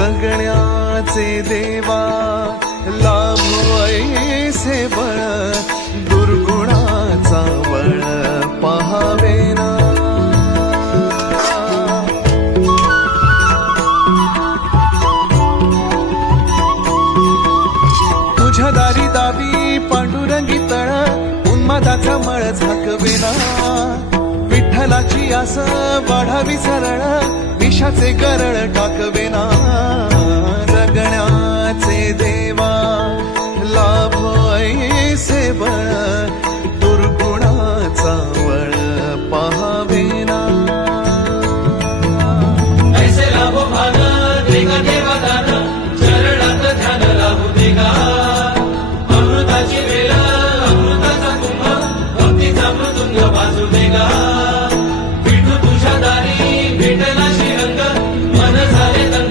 जगण्याचे देवा लाभो ऐसे बळ दुर्गुणाचा बळ पहावे ना तुझ्या दारी दावी पांडुरंगी तळ उन्मादाचा मळ झाकवेना विठ्ठलाची आस वाढावी सरळ विषाचे गरळ टाकवेना जगण्याचे देवा लाभो ऐसे बळ दुर्गुणाचा बळ पहावेना ऐसे लाभो भाग